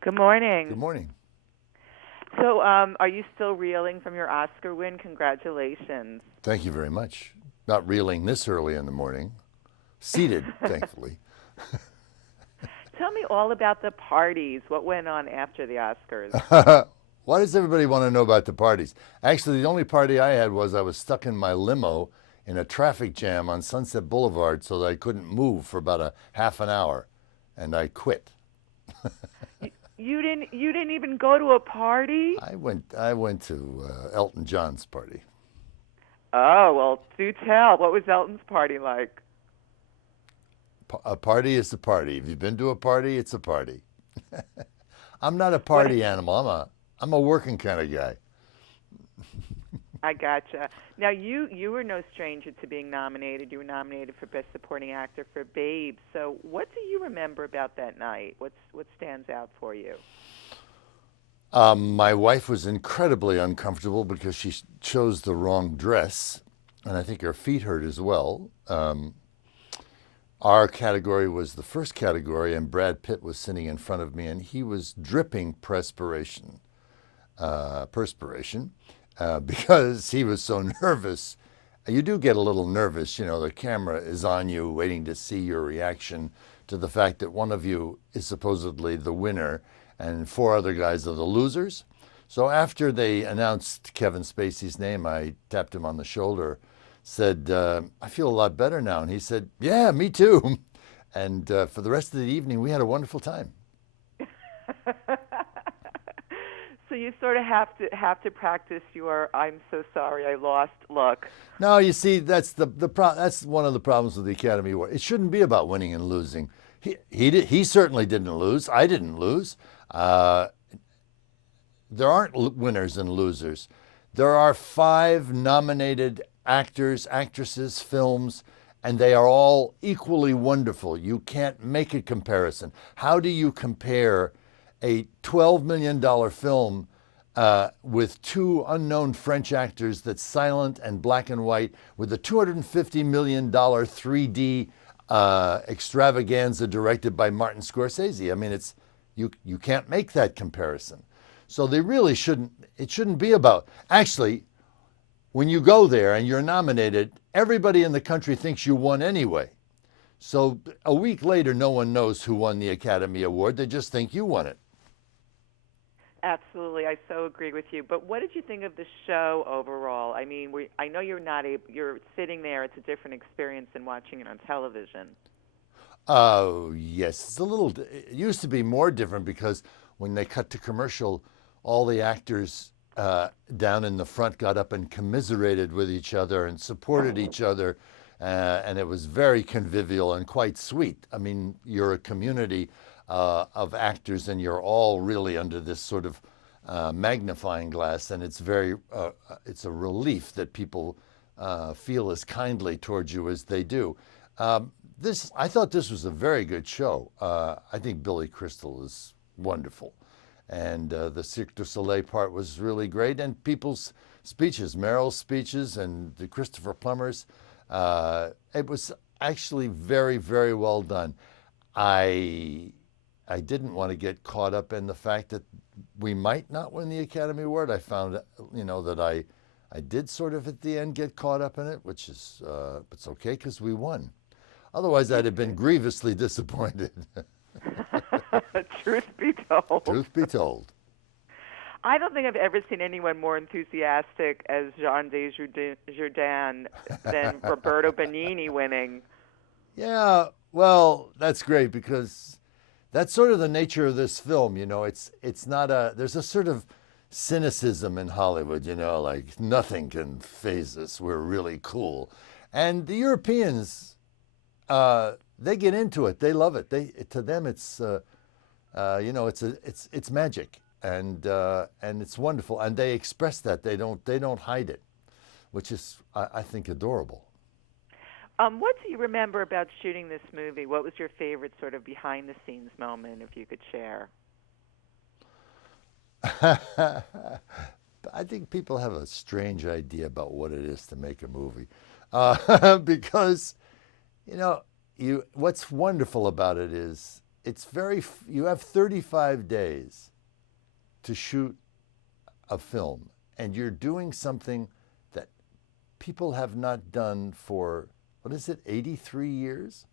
Good Good morning. morning. So, are you still reeling from your Oscar win? Congratulations. Thank you very much. Not reeling this early in the morning. Seated, thankfully. Tell me all about the parties. What went on after the Oscars? Why does everybody want to know about the parties? Actually, the only party I had was I was stuck in my limo in a traffic jam on Sunset Boulevard so that I couldn't move for about a half an hour, and I quit. You didn't even go to a party? I went to Elton John's party. Oh, well, do tell. What was Elton's party like? A party is a party. If you've been to a party, it's a party. I'm not a What party animal. I'm a working kind of guy. I gotcha. Now you were no stranger to being nominated. You were nominated for Best Supporting Actor for Babe. So, what do you remember about that night? What stands out for you? My wife was incredibly uncomfortable because she chose the wrong dress, and I think her feet hurt as well. Our category was the first category, and Brad Pitt was sitting in front of me, and he was dripping perspiration, because he was so nervous. You do get a little nervous, the camera is on you, waiting to see your reaction to the fact that one of you is supposedly the winner and four other guys are the losers. So after they announced Kevin Spacey's name, I tapped him on the shoulder, said, I feel a lot better now. And he said, yeah, me too. And for the rest of the evening, we had a wonderful time. So you sort of have to practice your "I'm so sorry I lost" look. No, you see, that's one of the problems with the Academy Award. It shouldn't be about winning and losing. He certainly didn't lose. I didn't lose. Uh, there aren't winners and losers. There are five nominated actors, actresses, films, and they are all equally wonderful. You can't make a comparison. How do you compare a $12 million film with two unknown French actors that's silent and black and white with a $250 million 3D extravaganza directed by Martin Scorsese? I mean, you can't make that comparison. So they really shouldn't. It shouldn't be about. Actually, when you go there and you're nominated, everybody in the country thinks you won anyway. So a week later, no one knows who won the Academy Award. They just think you won it. Absolutely, I so agree with you. But what did you think of the show overall? I mean, I know you're sitting there. It's a different experience than watching it on television. Oh, yes. It used to be more different because when they cut to commercial, all the actors down in the front got up and commiserated with each other and supported each other. And it was very convivial and quite sweet. I mean, you're a community of actors and you're all really under this sort of magnifying glass. And it's a relief that people feel as kindly towards you as they do. I thought this was a very good show. I think Billy Crystal is wonderful, and the Cirque du Soleil part was really great, and people's speeches, Meryl's speeches, and the Christopher Plummer's. It was actually very, very well done. I I didn't want to get caught up in the fact that we might not win the Academy Award. I found, that I did sort of at the end get caught up in it, which is it's okay because we won. Otherwise, I'd have been grievously disappointed. Truth be told, Truth be told. I don't think I've ever seen anyone more enthusiastic as Jean Desjardins than Roberto Benigni winning. Yeah, well, that's great because that's sort of the nature of this film. It's not there's a sort of cynicism in Hollywood. Like nothing can phase us. We're really cool, and the Europeans, they get into it. They love it. To them it's magic, and it's wonderful, and they express that. They don't hide it, which is I think adorable. What do you remember about shooting this movie? What was your favorite sort of behind the scenes moment, if you could share? I think people have a strange idea about what it is to make a movie, because you know what's wonderful about it is it's you have 35 days to shoot a film, and you're doing something that people have not done for, what is it, 83 years?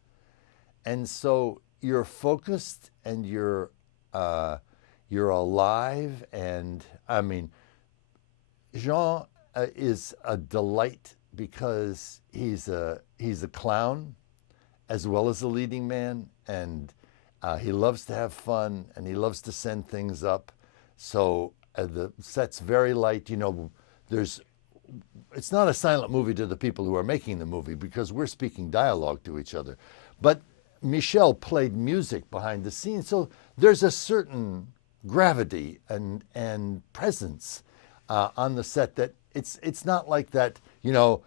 And so you're focused and you're alive. And I mean, Jean is a delight because he's a clown as well as a leading man, and he loves to have fun and he loves to send things up. So the set's very light. You know, it's not a silent movie to the people who are making the movie because we're speaking dialogue to each other. But Michel played music behind the scenes, so there's a certain gravity and presence on the set that it's not like that, you know,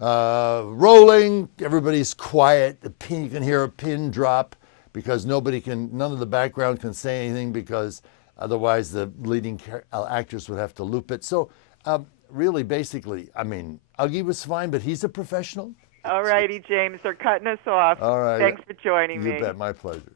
rolling, everybody's quiet, you can hear a pin drop because none of the background can say anything because otherwise the leading actors would have to loop it. So really, basically, I mean, Uggie was fine, but he's a professional. All righty, James, they're cutting us off. All right. Thanks for joining me. You bet, my pleasure.